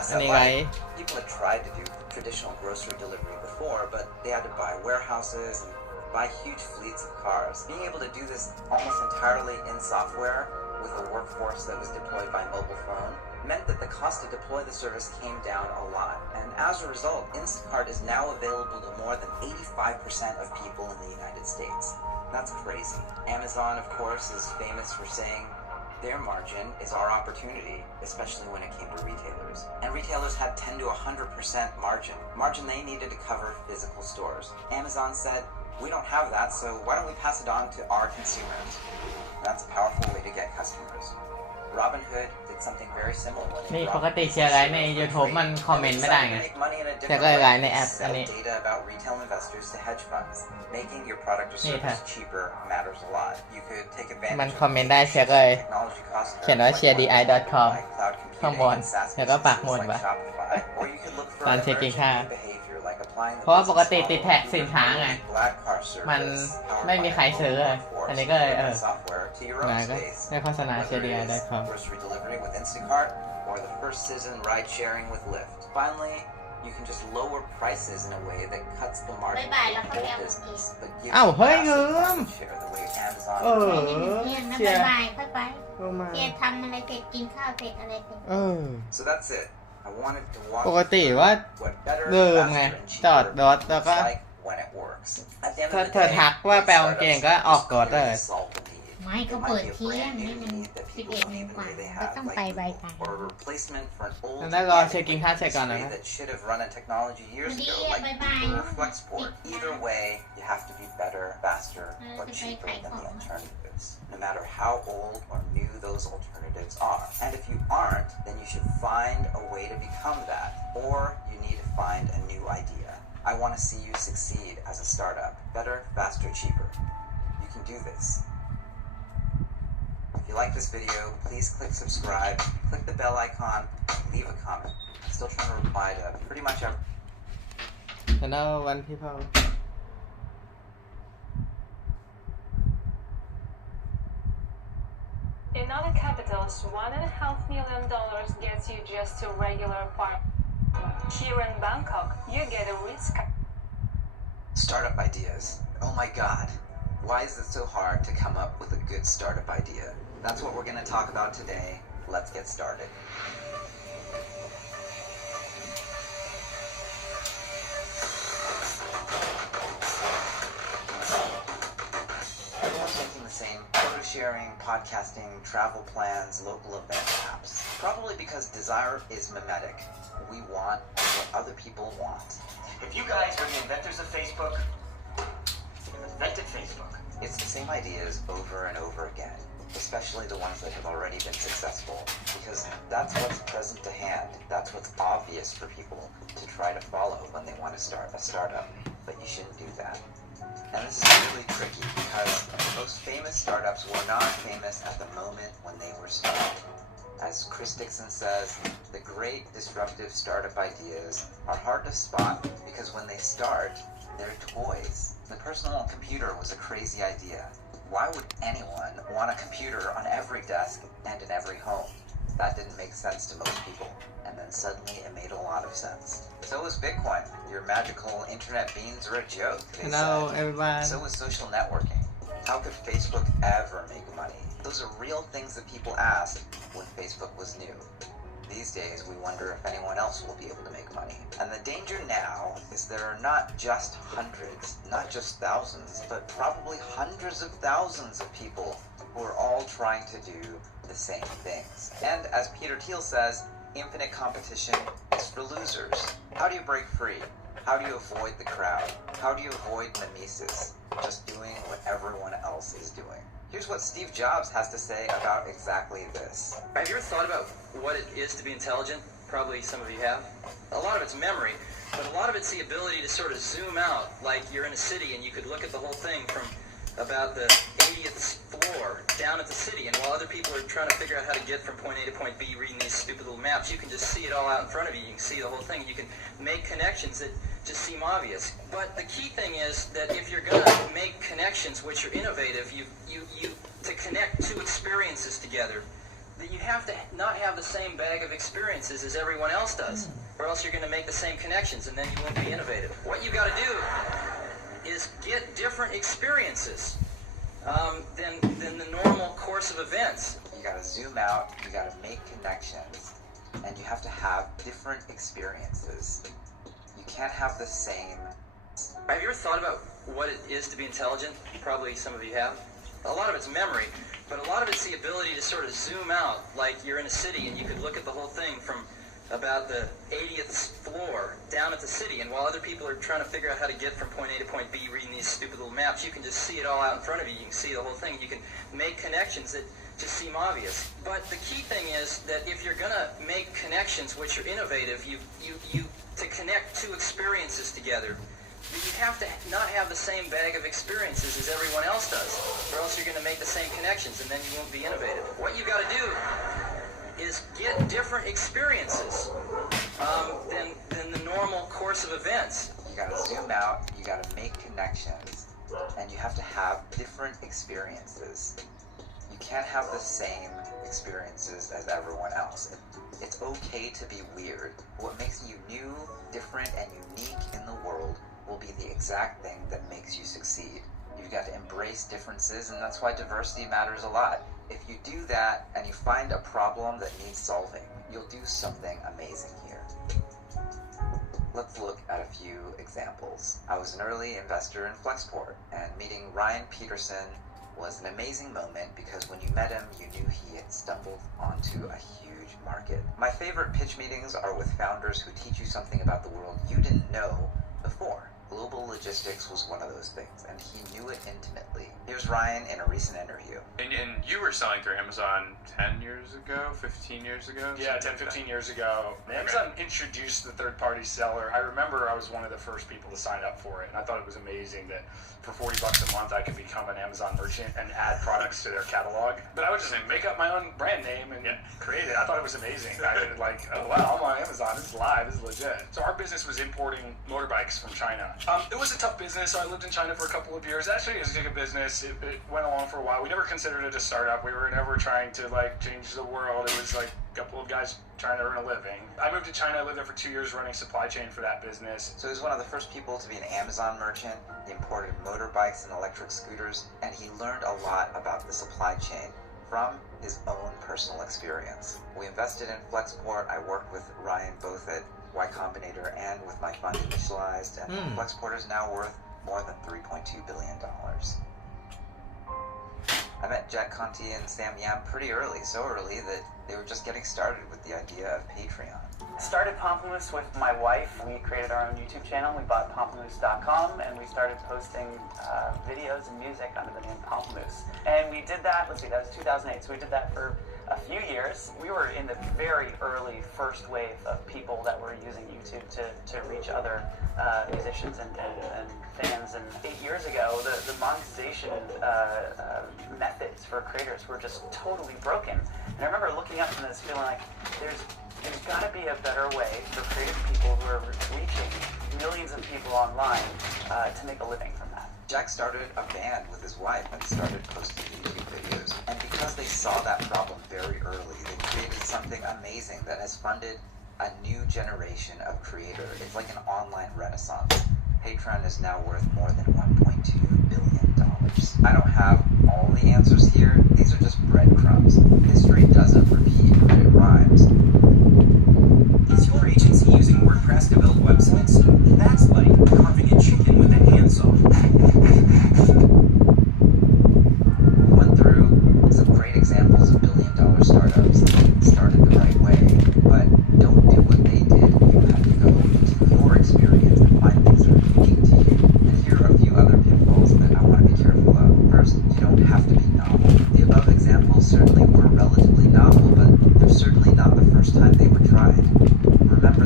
asset ไง light. People had tried to do traditional grocery delivery before, but they had to buy warehouses and buy huge fleets of cars. Being able to do this almost entirely in software with a workforce that was deployed by mobile phone meant that the cost to deploy the service came down a lot. And as a result, Instacart is now available to more than 85% of people in the United States. That's crazy. Amazon, of course, is famous for saying their margin is our opportunity, especially when it came to retailers. And retailers had 10 to 100% margin they needed to cover physical stores. Amazon said, we don't have that, so why don't we pass it on to our consumers? That's a powerful way to get customers. Robinhood did something very similar when นี่ they ปกติเชียร์ไลฟ์ใน YouTube มันคอมเมนต์ไม่ได้ไง เชียร์ก็ไลฟ์ในแอป อันนี้ data about retail investors to hedge funds. Making your product or service cheaper matters a lot. You could take advantage มันคอมเมนต์ได้เชียร์ก็เลย technology costs เขียนว่า cheerdi.com like cloud ข้างบ computing น and SaaS แล้วก็ปัก businesses หมุด like ไว้ Shopify. Or you could look for ตอนเช็คกินค่า emerging behavior like applying the เพราะว่าปกติ business ติด model แท็กสินค้าไง Black car มัน service powered ไม่มีใคร by ซื้อเลย mobile อันนี้ก็เลย workforce software to your own มาก็ space. ได้โฆษณา Whether it is cheerdi.com grocery delivery with Instacart or the first citizen ride sharing with Lyft. Finally, you can just lower prices in a way that cuts the margin Bye-bye, of the whole Rafael. business, but gives อ้าว you เฮ้ย massive ลืม market share the way Amazon เออ ไม่ เชียร์ บายค่อยไป เข้ามา เชียร์ทำอะไรเสร็จกินข้าวเสร็จอะไรเสร็จ เออ So that's it. I wanted to walk ปกติว่า what better, ลืมไง faster, and จอด cheaper รถแล้วก็ looks like when it works. At the end ถ้า of the เธอ day, ทักว่าแปลกางเกงก็ออกกฎเลย clearly solve the need. ไม่เขา It เปิ might ด be a เที่ยง brand นี่ new มัน need that 11 people โมง need กว่า the way they ก็ have, ต้อง like ไปบ่าย Google, สาม or a replacement for an old แล้วรอเช็คกินข้าวเสร็จก่อนนะ industry that should have run a technology years ago, Maria, like bye-bye. Uber or Flexport. Either way, you have to be better, faster, or cheaper than the alternatives, no matter how old or new those alternatives are. And if you aren't, then you should find a way to become that, or you need to find a new idea. I want to see you succeed as a startup. Better, faster, cheaper. You can do this. If you like this video, please click subscribe, click the bell icon, and leave a comment. I'm still trying to reply to pretty much every Hello one people In other capitals, $1.5 million gets you just a regular apartment. Here in Bangkok, you get a risk. startup ideas. Oh my god. Why is it so hard to come up with a good startup idea? That's what we're going to talk about today. Let's get started. Everyone's making the same photo sharing, podcasting, travel plans, local event apps. Probably because desire is mimetic. We want what other people want. If you guys were the inventors of Facebook, you invented Facebook. It's the same ideas over and over again, especially the ones that have already been successful, because that's what's present to hand. That's what's obvious for people to try to follow when they want to start a startup, but you shouldn't do that. And this is really tricky because most famous startups were not famous at the moment when they were started. As Chris Dixon says, the great disruptive startup ideas are hard to spot because when they start, they're toys. The personal computer was a crazy idea. Why would anyone want a computer on every desk and in every home? That didn't make sense to most people. And then suddenly it made a lot of sense. So was Bitcoin. Your magical internet beans are a joke, they Hello said. everyone So was social networking. How could Facebook ever make money? Those are real things that people asked when Facebook was new. These days, we wonder if anyone else will be able to make money. And the danger now is there are not just hundreds, not just thousands, but probably hundreds of thousands of people who are all trying to do the same things. And as Peter Thiel says, infinite competition is for losers. How do you break free? How do you avoid the crowd? How do you avoid mimesis? Just doing what everyone else is doing. Here's what Steve Jobs has to say about exactly this. Have you ever thought about what it is to be intelligent? Probably some of you have. A lot of it's memory, but a lot of it's the ability to sort of zoom out, like you're in a city and you could look at the whole thing from about the 80th floor down at the city, and while other people are trying to figure out how to get from point A to point B reading these stupid little maps, you can just see it all out in front of you. You can see the whole thing. You can make connections that just seem obvious. But the key thing is that if you're going to make connections which are innovative, you to connect two experiences together, that you have to not have the same bag of experiences as everyone else does, or else you're going to make the same connections and then you won't be innovative. What you got to do is get different experiences than the normal course of events. You gotta zoom out, you gotta make connections, and you have to have different experiences. You can't have the same. Have you ever thought about what it is to be intelligent? Probably some of you have. A lot of it's memory, but a lot of it's the ability to sort of zoom out, like you're in a city and you could look at the whole thing from about the 80th floor down at the city, and while other people are trying to figure out how to get from point A to point B reading these stupid little maps, you can just see it all out in front of you. You can see the whole thing. You can make connections that just seem obvious. But the key thing is that if you're going to make connections which are innovative, you to connect two experiences together, you have to not have the same bag of experiences as everyone else does, or else you're going to make the same connections and then you won't be innovative. What you got to do is get different experiences than the normal course of events. You gotta zoom out, you gotta make connections, and you have to have different experiences. You can't have the same experiences as everyone else. It's okay to be weird. What makes you new, different, and unique in the world will be the exact thing that makes you succeed. You've got to embrace differences, and that's why diversity matters a lot. If you do that and you find a problem that needs solving, you'll do something amazing here. Let's look at a few examples. I was an early investor in Flexport, and meeting Ryan Peterson was an amazing moment because when you met him, you knew he had stumbled onto a huge market. My favorite pitch meetings are with founders who teach you something about the world you didn't know before. Global logistics was one of those things, and he knew it intimately. Here's Ryan in a recent interview. And you were selling through Amazon 10 years ago, 15 years ago? Yeah, 10, 15 years ago. Amazon introduced the third-party seller. I remember I was one of the first people to sign up for it, and I thought it was amazing that for $40 a month I could become an Amazon merchant and add products to their catalog. But I would just make up my own brand name and create it. I thought it was amazing. I did like, oh wow, I'm on Amazon. This is live. This is legit. So our business was importing motorbikes from China. It was a tough business. So I lived in China for a couple of years. Actually, it was a good business. It went along for a while. We never considered it a startup. We were never trying to change the world. It was like a couple of guys trying to earn a living. I moved to China. I lived there for 2 years running supply chain for that business. So he was one of the first people to be an Amazon merchant. He imported motorbikes and electric scooters, and he learned a lot about the supply chain from his own personal experience. We invested in Flexport. I worked with Ryan both at Y Combinator and with my fund Initialized, and Flexport is now worth more than $3.2 billion. I met Jack Conti and Sam Yam pretty early, so early that they were just getting started with the idea of Patreon. Started Pomplamoose with my wife. We created our own YouTube channel. We bought Pomplamoose.com, and we started posting videos and music under the name Pomplamoose. And we did that, let's see, that was 2008, so we did that for a few years. We were in the very early first wave of people that were using YouTube to reach other musicians and fans. And 8 years ago, the monetization methods for creators were just totally broken. And I remember looking up from this feeling like there's got to be a better way for creative people who are reaching millions of people online to make a living from that. Jack started a band with his wife and started posting YouTube videos. And because they saw that problem very early, they created something amazing that has funded a new generation of creators. It's like an online renaissance. Patreon is now worth more than $1.2 billion. I don't have all the answers here. These are just breadcrumbs. History doesn't repeat, but it rhymes. Is your agency using WordPress to build websites? That's like carving a chicken with a handsaw. We went through some great examples of billion-dollar startups that started the right way, but don't do what they did. You have to go into your experience and find things that are unique to you. And here are a few other pitfalls that I want to be careful of. First, you don't have to be novel. The above examples certainly were relatively novel, but they're certainly not the first time they were tried. Remember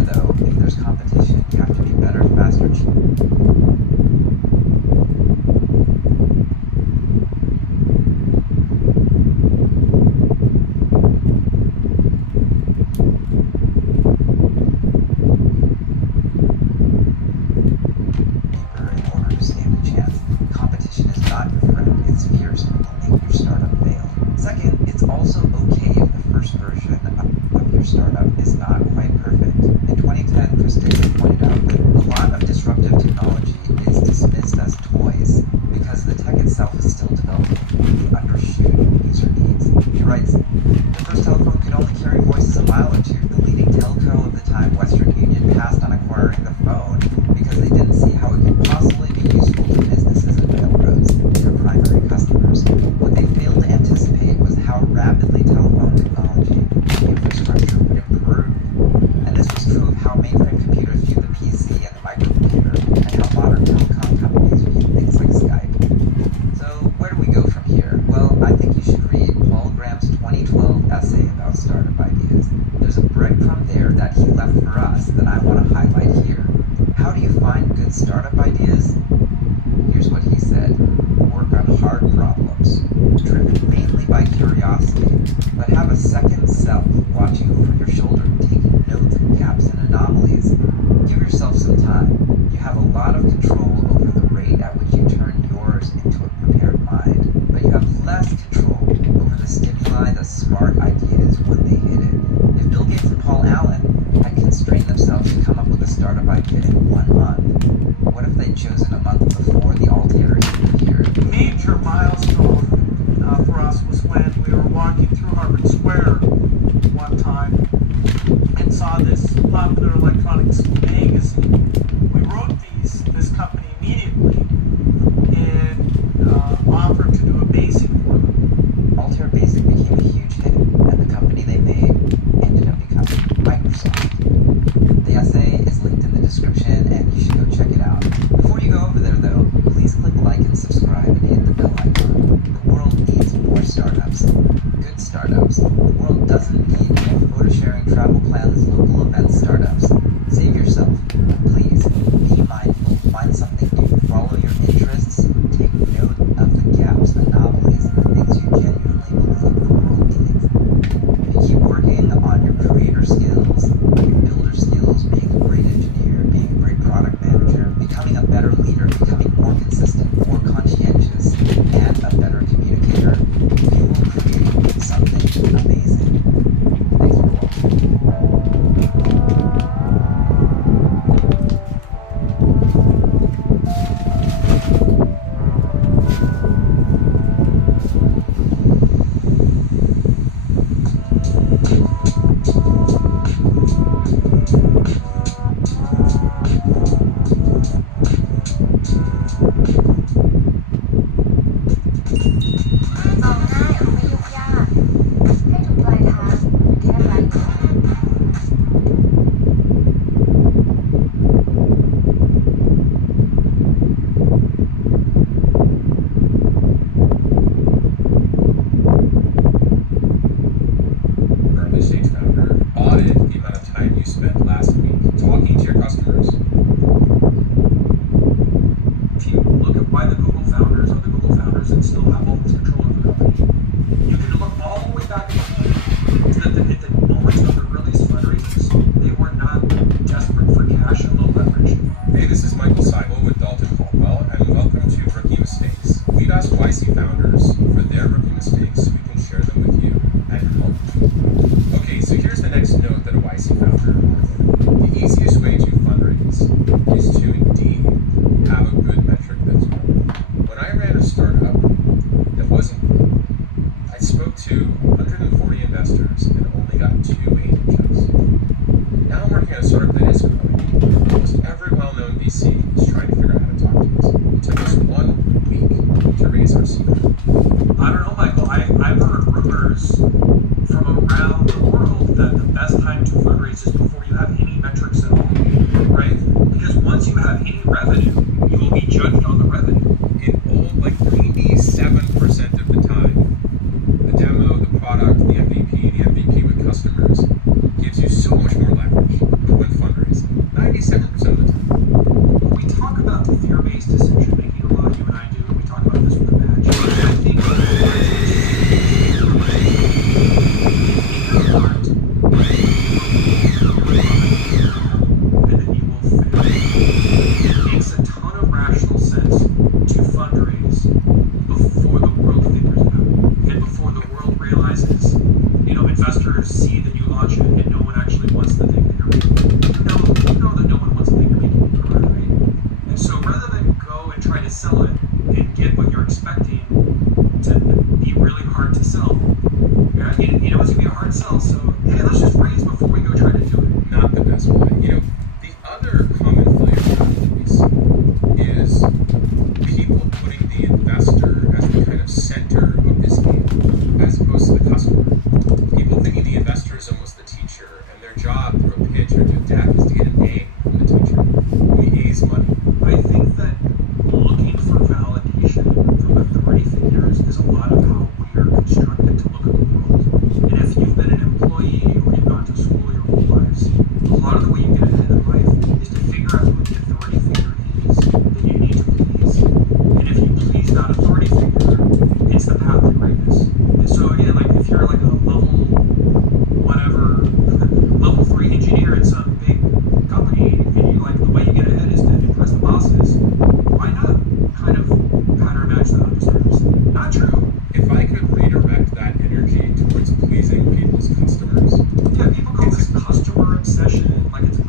for us that I want to highlight here. How do you find good startup ideas? Here's what he said. Work on hard problems, driven mainly by curiosity, but have a second self watching over your shoulder, taking notes of gaps and anomalies. Give yourself some time. You have a lot of control over the rate at which you turn yours into a prepared mind, but you have less control over the stimuli that spark ideas when they hit it. If Bill Gates and Paul Allen had constrained themselves to come up with a startup idea in 1 month, what if they'd chosen a month before the Altair appeared? A major milestone for us was when we were walking through Harvard Square one time and saw this popular electronics magazine. We wrote this company immediately and offered to do a basic for them. Altair Basic became a huge hit, and the company they made ended up becoming Microsoft. The essay is linked in the description, and you should go check it out. Before you go over there, though, please click like and subscribe and hit the bell icon. The world needs more startups. Good startups. The world doesn't need more photo-sharing, travel plans, local event startups. Save yourself, and please, be mindful. Find something new. Follow your interests. Take note of the gaps, anomalies, and the things you genuinely believe the world needs. If you keep working on your creator skills, on your builder skills, being a great engineer, being a great product manager, becoming a better leader, becoming more consistent, more conscientious, and a better communicator, you will create something amazing. Thank you all. product, the MVP with customers, gives you so much more leverage when fundraising.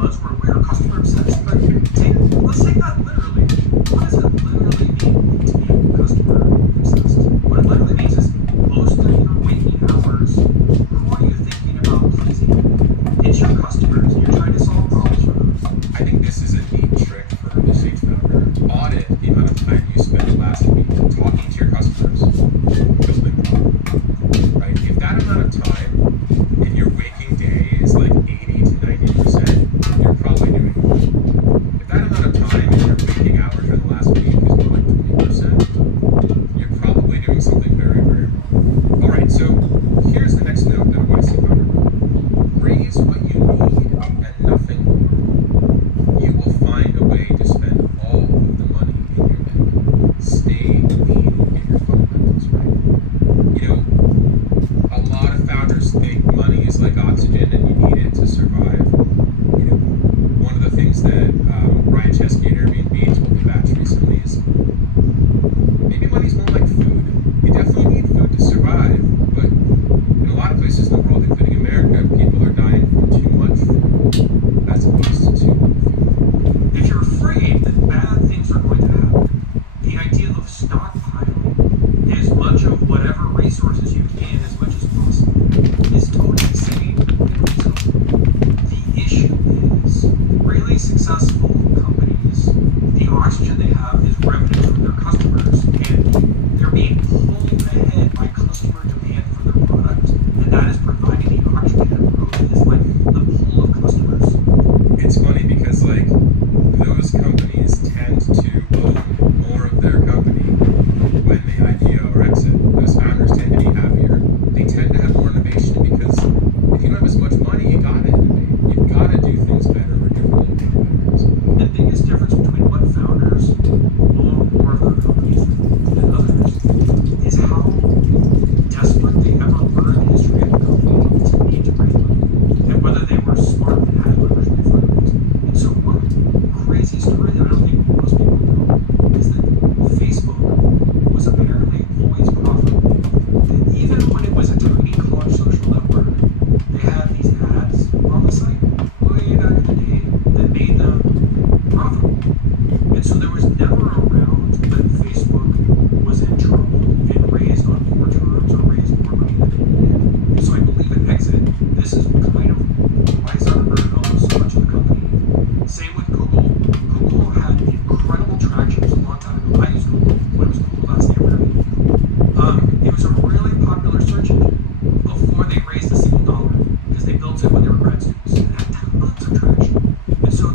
buzzword. We are customer obsessed, but let's take that literally. What does it literally mean to be customer obsessed? What it literally means is most of your waking hours, who are you thinking about pleasing? It's your customers. You're trying to solve problems for them. I think this is a neat trick for a Shakes founder. Audit the amount of time you spend last week talking to your customers, building product. Right? If that amount of time in your waking day is like 80 to 90%, you're probably doing it. If that amount of time in your waking hours for the last week is more like 20%, you're probably doing something very, very wrong. All right, so here's the next note that a YC founder wrote. Raise what you need and nothing more. You will find a way to spend all of the money in your bank. Stay lean in your fundamentals, right? You know, a lot of founders think money is like oxygen and you need it to survive. You know, one of the things that Ryan Chesky at Airbnb told me about recently is maybe money's more like food. You definitely need food to survive, but in a lot of places in the world, including America, people are dying from too much food as opposed to too little food. If you're afraid that bad things are going to happen, the idea of stockpiling as much of whatever resources you can as much as possible is totally insane and reasonable. The issue is really successful companies, the oxygen they have is revenue from their customers, and they're being pulled ahead by customer demand for their product, and that is providing the oxygen and growth is like the pull of customers. It's funny because like those companies tend to own more of their company when they IPO or exit. Those founders tend to be happier. They tend to have more innovation because if you don't have as much money, you gotta innovate. You've gotta do things better or differently than competitors. The biggest difference between what founders own more of their companies than others is how desperate they ever were in the history of the company to need to raise money, and whether they were smart and had leverage in front of it. And so one crazy story that I don't think most people know is that Facebook was apparently always profitable. And even when it was a tiny college social network, they had these ads on the site way back in the day that made them profitable. And so there was never a round that Facebook was in trouble and raised on poor terms or raised more money than it needed. And so I believe at exit, this is kind of why Zuckerberg owns so much of the company. Same with Google. Google had incredible traction. It was a long time ago. I used Google when it was Google.com. It was a really popular search engine before they raised a single dollar because they built it when they were grad students and had tons of traction. And so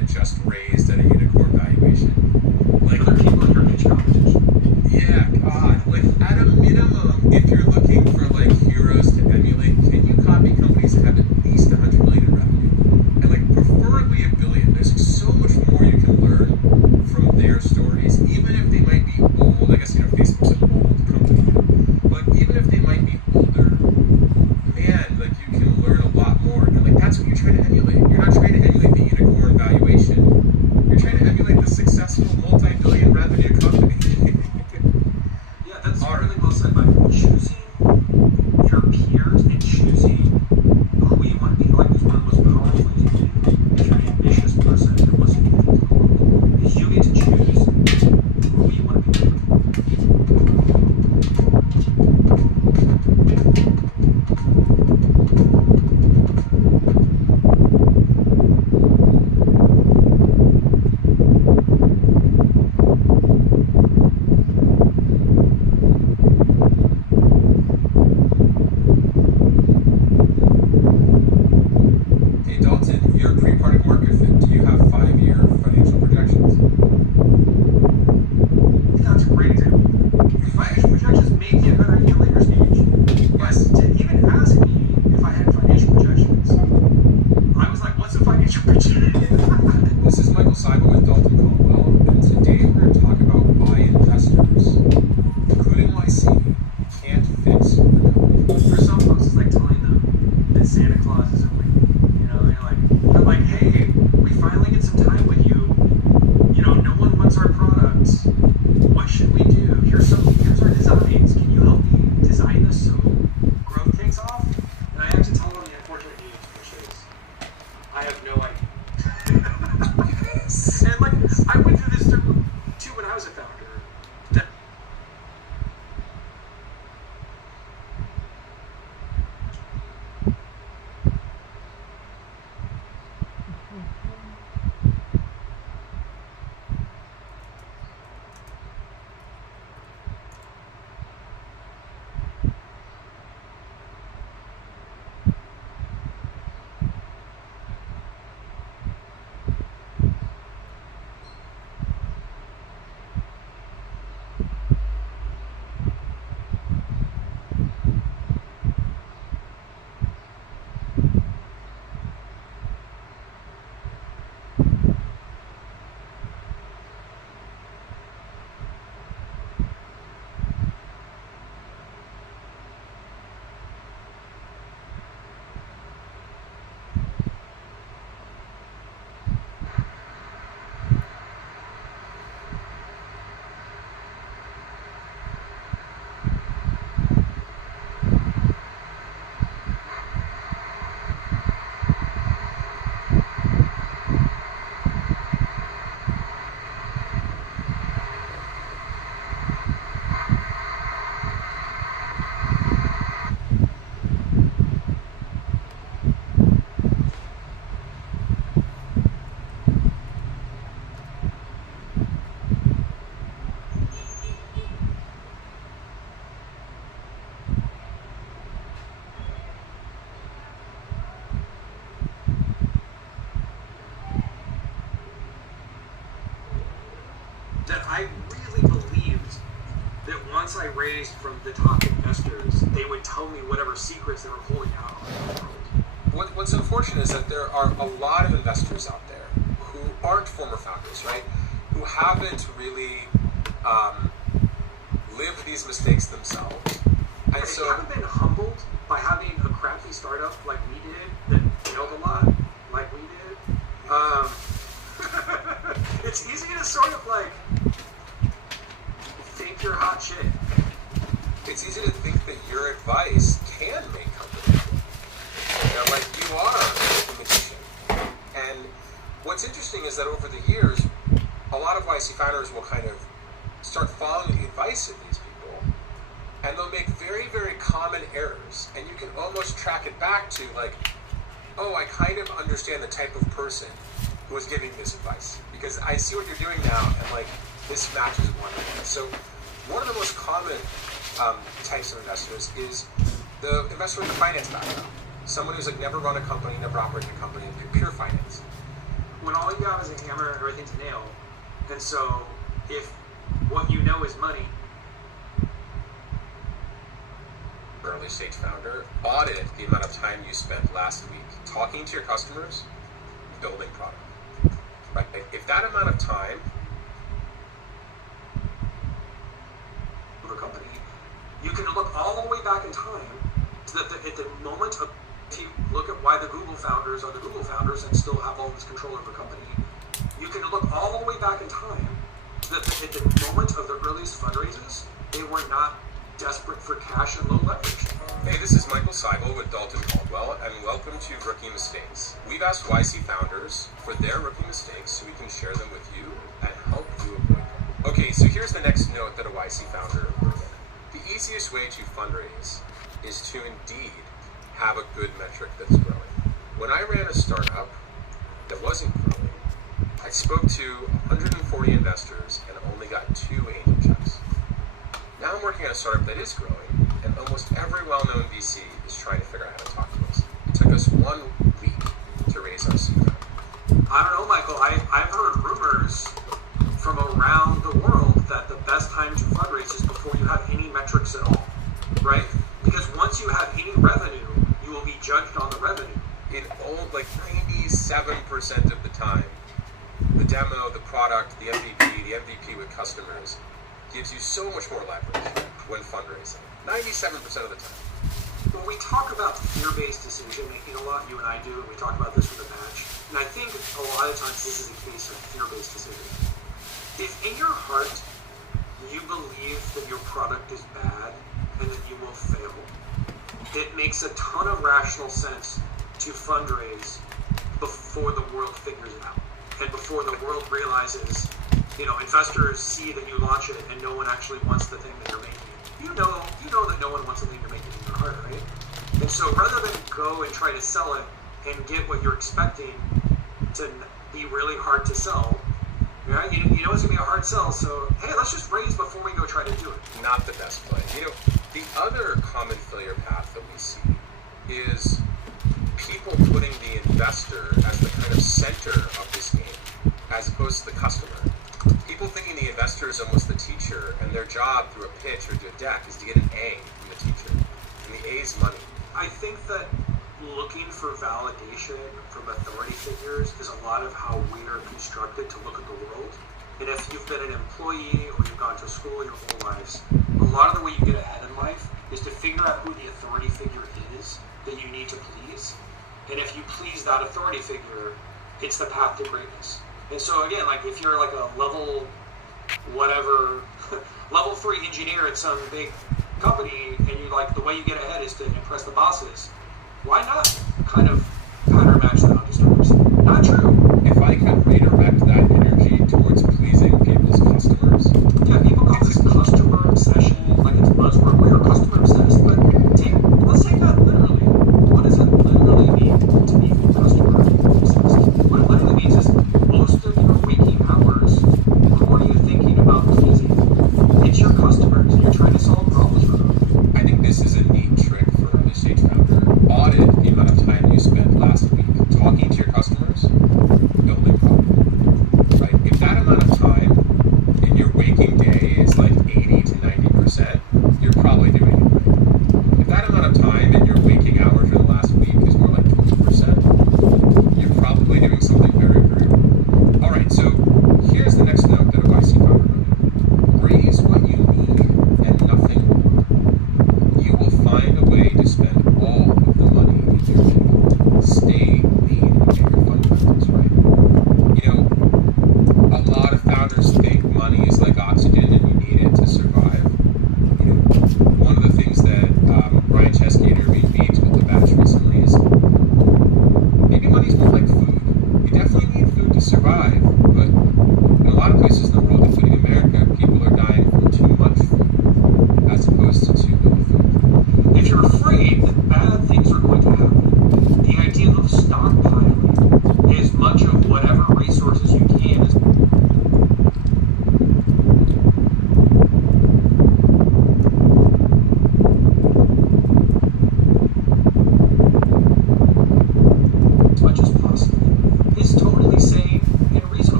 financial picture. This is Michael Seibel with Dalton Caldwell, and today we're going to talk about why investors, including YC, can't fix your company. For some folks, it's like telling them that Santa Claus isn't real. You know, they're like, hey, we finally get some time with you. You know, no one wants our products. What should we do? Here's our designs. Can you help me design this so growth takes off? And I have to tell them the unfortunate news, which is I have no idea. And like, I went through this too when I was a founder. That I really believed that once I raised from the top investors, they would tell me whatever secrets they were holding out on the world. What's unfortunate is that there are a lot of investors out there who aren't former founders, right? Who haven't really lived these mistakes themselves. And They so haven't been humbled by having a crappy startup like we did that failed a lot, like we did. It's easy to sort of like think you're hot shit. it's easy to think that your advice can make companies. You know, like you are a magician. And what's interesting is that over the years, a lot of YC founders will kind of start following the advice of these people, and they'll make very, very common errors. And you can almost track it back to like, oh, I kind of understand the type of person who was giving this advice, because I see what you're doing now, and like this matches one of them. So one of the most common types of investors is the investor with a finance background, someone who's like never run a company, never operated a company, pure finance. When all you have is a hammer and everything to nail, and so if what you know is money. Early stage founder, audit the amount of time you spent last week talking to your customers, building product. Right? If that amount of time Of a company, you can look all the way back in time to at the moment of, if you look at why the Google founders are the Google founders and still have all this control over a company, you can look all the way back in time to at the moment of the earliest fundraisers, they were not desperate for cash and low leverage. Hey, this is Michael Seibel with Dalton Caldwell, and welcome to Rookie Mistakes. We've asked YC founders for their rookie mistakes so we can share them with you and help you avoid them. Okay, so here's the next note that a YC founder will get. The easiest way to fundraise is to indeed have a good metric that's growing. When I ran a startup that wasn't growing, I spoke to 140 investors and only got 2 angel checks. Now I'm working on a startup that is growing, and almost every well-known VC is trying to figure out how to talk to us. It took us 1 week to raise our seed round. I don't know, Michael. I've heard rumors from around the world that the best time to fundraise is before you have any metrics at all, right? Because once you have any revenue, you will be judged on the revenue. In old, like 90s, 97% of the time, the demo, the product, the MVP with customers gives you so much more leverage when fundraising. 97% of the time. When we talk about fear-based decision making a lot, you and I do, and we talk about this with a match, and I think a lot of times this is a case of fear-based decision. If in your heart you believe that your product is bad and that you will fail, it makes a ton of rational sense to fundraise before the world figures it out. And before the world realizes, investors see that you launch it and no one actually wants the thing that you're making. You know that no one wants the thing you're making in your heart, right? And so rather than go and try to sell it and get what you're expecting to be really hard to sell, right? You know it's gonna be a hard sell, so hey, let's just raise before we go try to do it. Not the best play. The other common failure path that we see is people putting the investor as the kind of center of this game, as opposed to the customer. People thinking the investor is almost the teacher, and their job through a pitch or through a deck is to get an A from the teacher. And the A is money. I think that looking for validation from authority figures is a lot of how we are constructed to look at the world. And if you've been an employee or you've gone to school your whole lives, a lot of the way you get ahead in life is to figure out who the authority figure is that you need to please. And if you please that authority figure, it's the path to greatness. And so again, like if you're like a level 3 engineer at some big company, and you like the way you get ahead is to impress the bosses, why not kind of pattern match that onto stars? Not true. If I could redirect that energy towards pleasing people's customers. Yeah, people call this customer obsession, like it's a buzzword. We are customer obsessed, but let's take that literally. What does it literally mean to be customer obsessed? What it literally means is most of your waking hours, who are you thinking about pleasing? It's your customers, and you're trying to solve problems for them. I think this is a neat trick for an early stage founder. Audit the amount of time you spent last week talking to your customers, building product. Right? If that amount of time in your waking day is like 80 to 90%, you're probably doing it right. If that amount of time in your waking hours for the last week is more like 20%, you're probably doing something very, very wrong. Alright, so here's the next note that a YC founder wrote. Raise what you need and nothing more. You will find a way to spend all of the money in your bank. Stay lean and get your fundamentals right. A lot of founders think money is like oxygen and you need it to survive. One of the things that Brian Chesky and Irving Beach built a batch recently is maybe money's more like food. You definitely need food to survive, but in a lot of places in the world, including America, people are dying from too much food as opposed to too little food. If you're afraid that bad things are going to happen, the idea of stockpiling as much of whatever resources you can is as much as possible is totally sane and reasonable.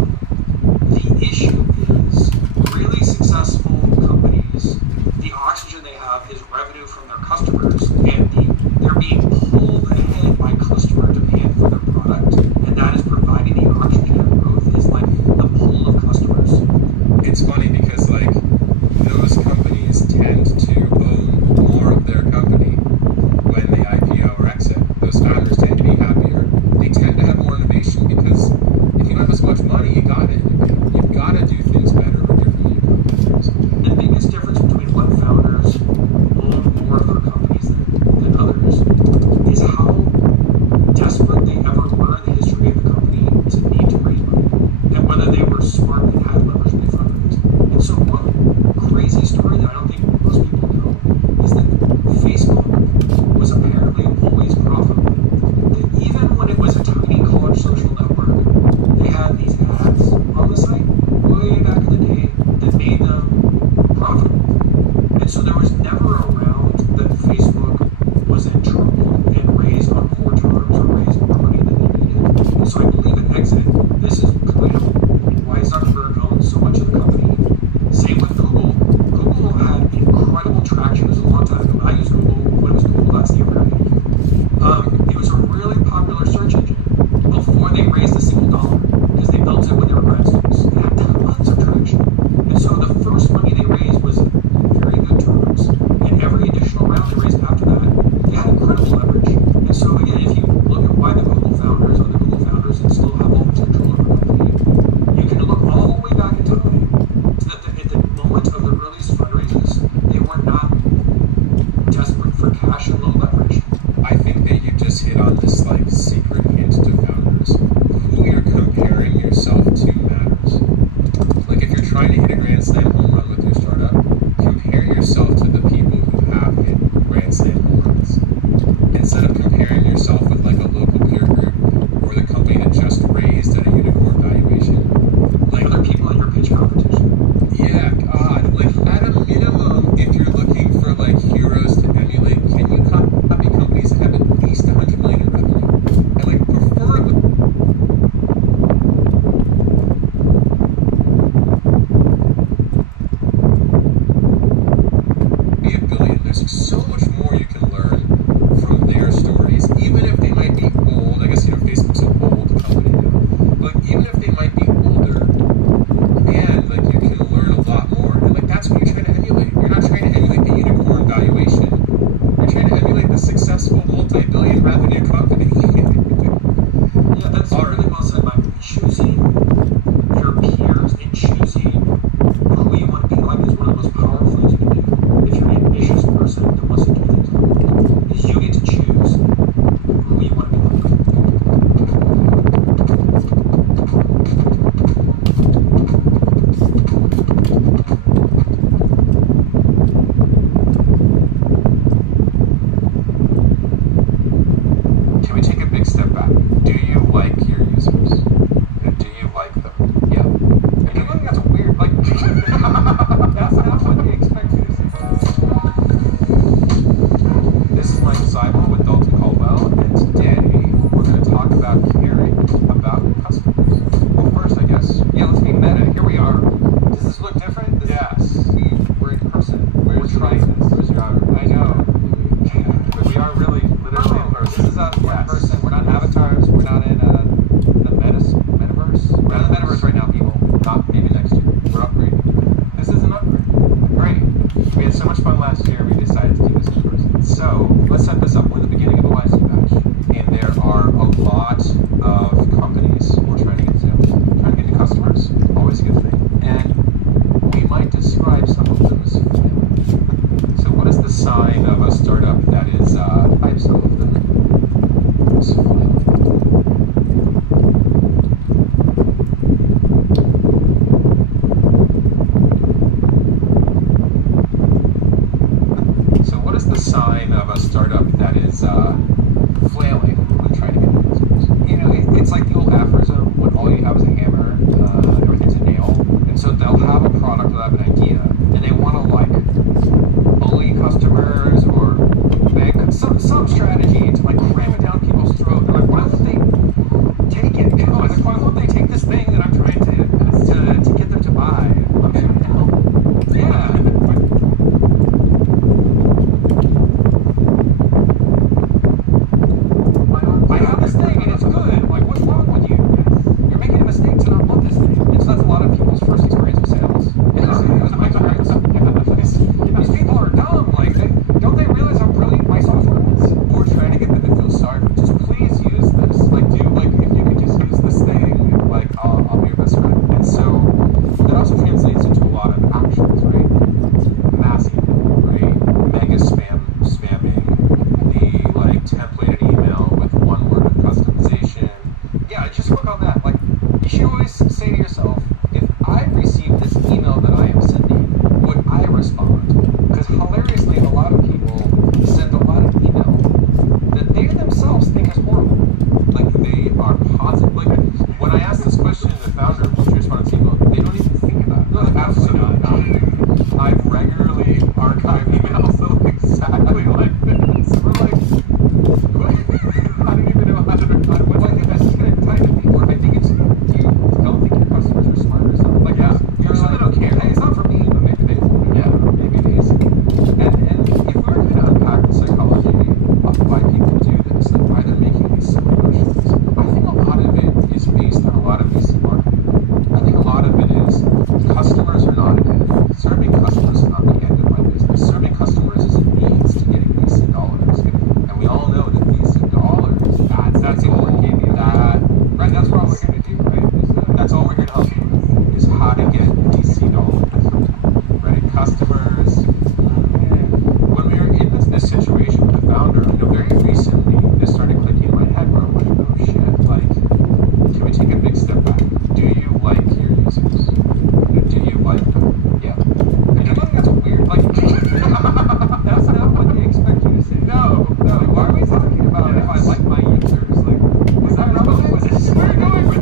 just raised at a unicorn valuation. Like Other people in your pitch competition. yeah, God, like at a minimum, if you're looking for like heroes to emulate, can you copy companies that have at least 100 million in revenue? And like preferably be a billion. There's so much more you can learn from their stories, even if they might be old. I guess Facebook's an old company now, but even if they might be older, man, like you can learn a lot more. And like that's what you're trying to emulate. You're not trying to emulate the unicorn valuation. You're trying to emulate the successful multi-billion revenue company. Yeah, that's really well said, Michael. Choosing your peers and choosing who you want to be like is one of the most powerful things you can do. If you're an ambitious person that wants to do things like that, is you get to choose who you want to be like. Can we take a big step back? Do you like your users? And do you like them? Yeah. And I think that's weird. Like, that's not what they expect you to say. This is Michael Seibel with Dalton Caldwell, and today we're going to talk about caring about customers. Well, first, I guess, let's be meta. Here we are. Does this look different? Yes. We're in person. We're trying this. Where's your I know. But we are really, literally in person. This is us in person. We're not avatars. We're not in the metaverse. We're not in the metaverse right now, people. Not maybe next year. We're upgrading. This is an upgrade. Great. We had so much fun last year. We decided to do this in person. So let's set this up. We're in the beginning of a YC batch, and there are a lot of companies we're trying to get to, trying to get to customers. Always a good thing. And we might describe some of them as failing. So what is the sign of a startup that is type some of them as failing? So what is the sign of a startup that is flailing when trying to get into business? It's like the old aphorism, when all you have is a hammer, everything's a nail. And so they'll have a product, they'll have an idea, and they want to like bully customers or beg some strategy to like cram it down people's throat. They're like, why won't they take it? Like, why won't they take this thing that I'm trying to get them to buy? I'm trying to help. Yeah. I have this thing and it's good. Like, what's wrong with you? You're making a mistake to not want this thing. And so that's a lot of people's first experience with sales. It was my experience. These people are dumb. Like, don't they realize how brilliant my software is? Or trying to get them to feel sorry. Just please use this. Like, if you could just use this thing, like, I'll be your best friend. And so that also translates into a lot of actions, right? Massing, right? Mega spamming, the like templated email with one word of customization. Yeah, just work on that. Like, you should always say to yourself, if I received this email that I am sending, would I respond? Because hilariously, a lot of people send a lot of email that they themselves think is horrible. Like, they are positive. Like, when I ask this question to the founder, would you respond to email? They don't even think about it. No, absolutely not. I regularly archive emails that look exactly like this. So we're like, what? I don't even know how to reply. What's like the best kind of type of people? I think it's, you don't think your customers are smart or something. Like, yeah, you're like, they don't care. Hey, it's not for me, but maybe they will. Yeah, maybe they see. And if we were going to unpack the psychology of why people do this, like why they're making these silly motions, I think a lot of it is based on a lot of VC marketing. I think a lot of it is customers are not an end. Serving customers is not the end of my business. Serving customers is a means to getting VC dollars. And we all know that VC dollars, that's all we're giving you. Right, that's what we're here to do, right? That's all we're here to help you with, is how to get VC dollars. Right? Customers. When we were in this situation with the founder, very recently, this started clicking in my head where I'm like, oh shit, like, can we take a big step back? Do you like your users? Do you like them? Yeah. And I think that's weird. Like, that's not what they expect you to say. No. Why are we talking about if I like my users? Like, is that relevant? Where are we going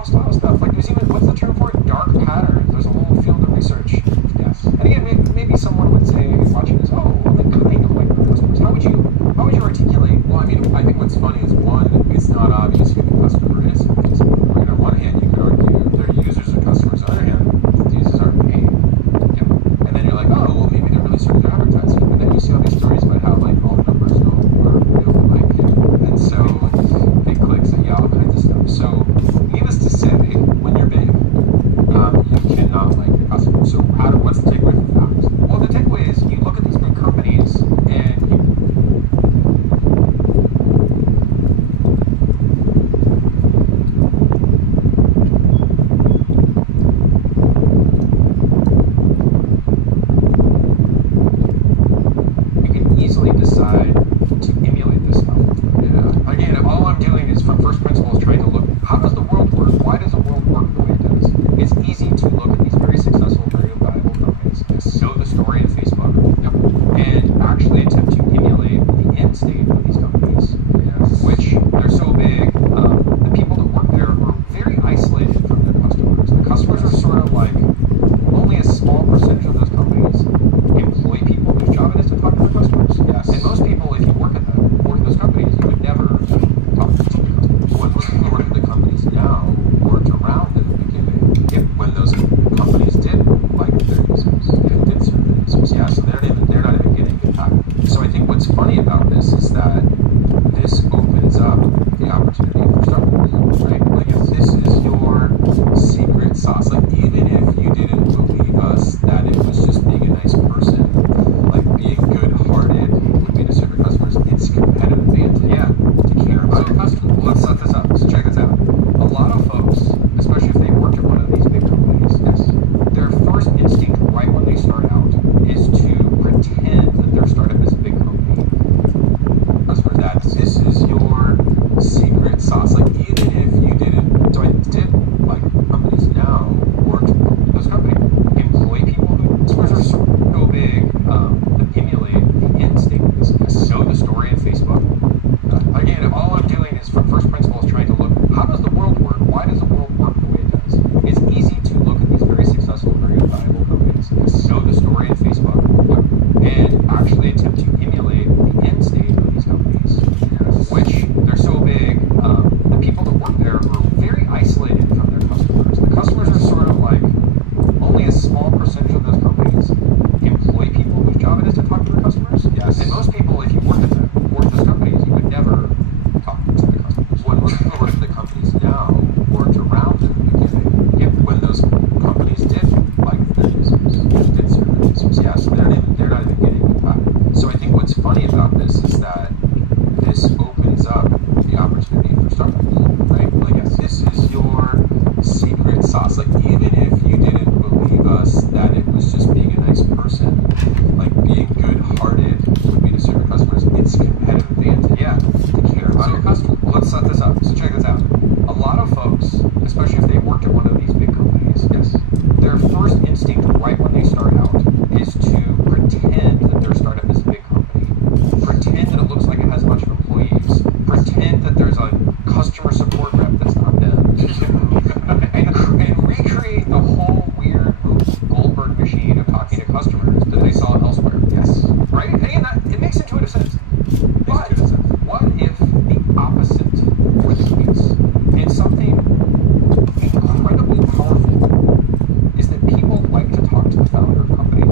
lifestyle stuff. Like there's even, what's the term for it? Dark patterns. There's a whole field of research. Yes. And again, maybe someone would say, watching this, oh, well, they kind of like their customers. How would you articulate? Well, I mean, I think what's funny is, one, it's not obvious who the customer is. Because, right, on one hand, you could argue they're users or customers. On the other hand, the users aren't paid. Yep. And then you're like, oh, well, maybe they're really serving advertising. And then you see all these stories about how, like, all the numbers are real, like, and so big clicks and all kinds of stuff. So, needless to say, when you're big, you cannot like your customers. So, what's the takeaway from Founders? Well, the takeaway is you look at these big companies and you can easily decide to emulate this stuff. Yeah. Again, all I'm doing is from first principles trying to look, how does the world work? Why does the world work the way it does? It's easy to look at these very successful, very valuable companies, know the story of Facebook, and actually attempt to emulate the end state of these companies, which they're so big, the people that work there are very isolated from their customers. The customers are sort of like, only a small percentage of those companies employ people whose job it is to talk to their customers. Yes. And most people, if you work at those companies, you would never talk to the customers. When most people work at the companies now weren't around in the beginning. When those companies did like their users and did serve their users. Yeah, so they're not even getting impacted. So I think what's funny about this is that this opens up the opportunity for startups, right? Like if this is your secret sauce, like even if you didn't believe us that it was just being a nice person, like being good-hearted would be to serve your customers, it's competitive advantage. Yeah, to care about your customers. Well, let's set this up. So check this out. A lot of folks, especially if they worked at one of these big companies, their first instinct right when they start out is to pretend that their startup is a big company. Customers, that this is your secret sauce. Like even if you didn't, so I did like companies now work Those companies employ people who customers are so big that emulate the end state of this. Know the story of Facebook. Again, all I'm doing is from first principles trying to look, how does the world work? Why does the world work the way it does? It's easy to look at these very successful, very valuable companies, know the story of Facebook, and actually attempt to emulate the end state of these companies, which they're so big, the people that work there are very isolated from their customers. The customers are sort of like, only a small percentage of those companies employ people whose job it is to talk to their customers. Yes. And most people, if you work at those companies, you would never talk to the customers. when most people work at the companies now weren't around in the beginning. When those companies did like their users and did serve their users. Yeah, so they're not even getting impacted. So I think what's funny about this is that this opens up the opportunity for startups, right? Like if this is your secret sauce, like even if you didn't believe us that it was just being a nice person, like being good-hearted would be to serve your customers, it's competitive advantage. Yeah. To care about your customers. Well, let's set this up. So check this out. A lot of folks, especially if they worked at one of these big companies, their first instinct right when they start out is to pretend that their startup is a big company. Pretend that it looks like it has a bunch of employees. Pretend that there's a customer support rep that's not them. and recreate the whole weird Goldberg machine of talking to customers that they saw elsewhere. Yes. Right? And again, it makes intuitive sense. But what if the opposite were the case? And something incredibly powerful is that people like to talk to the founder of companies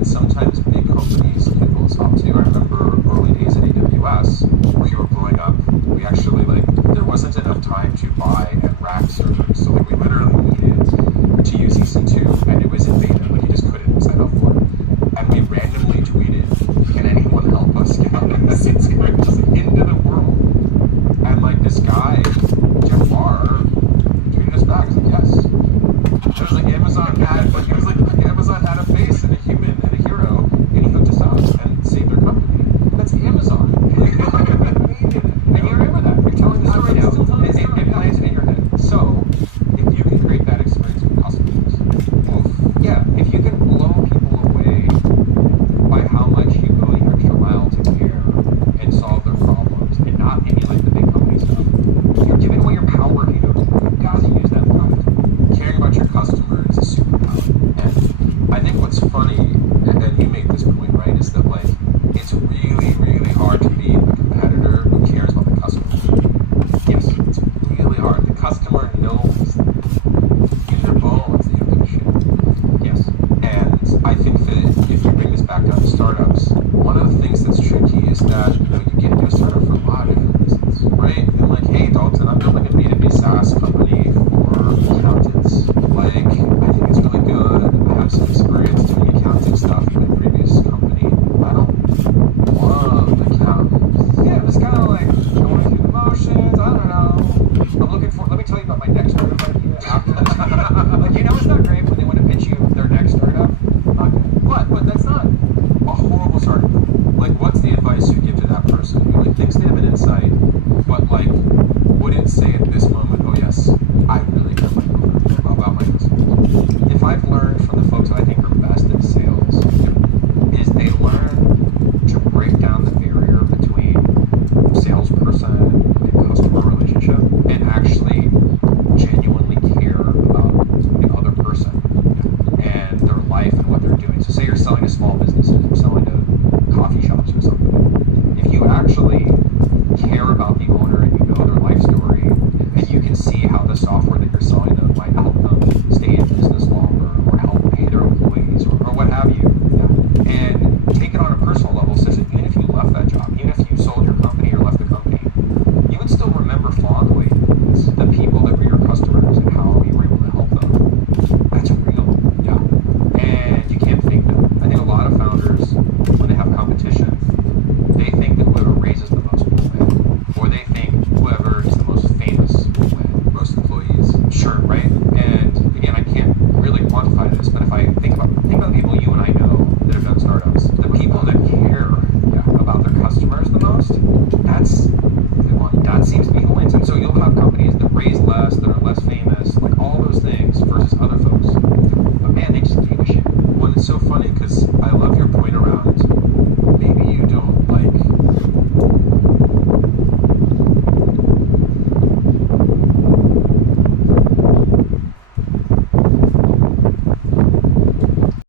and sometimes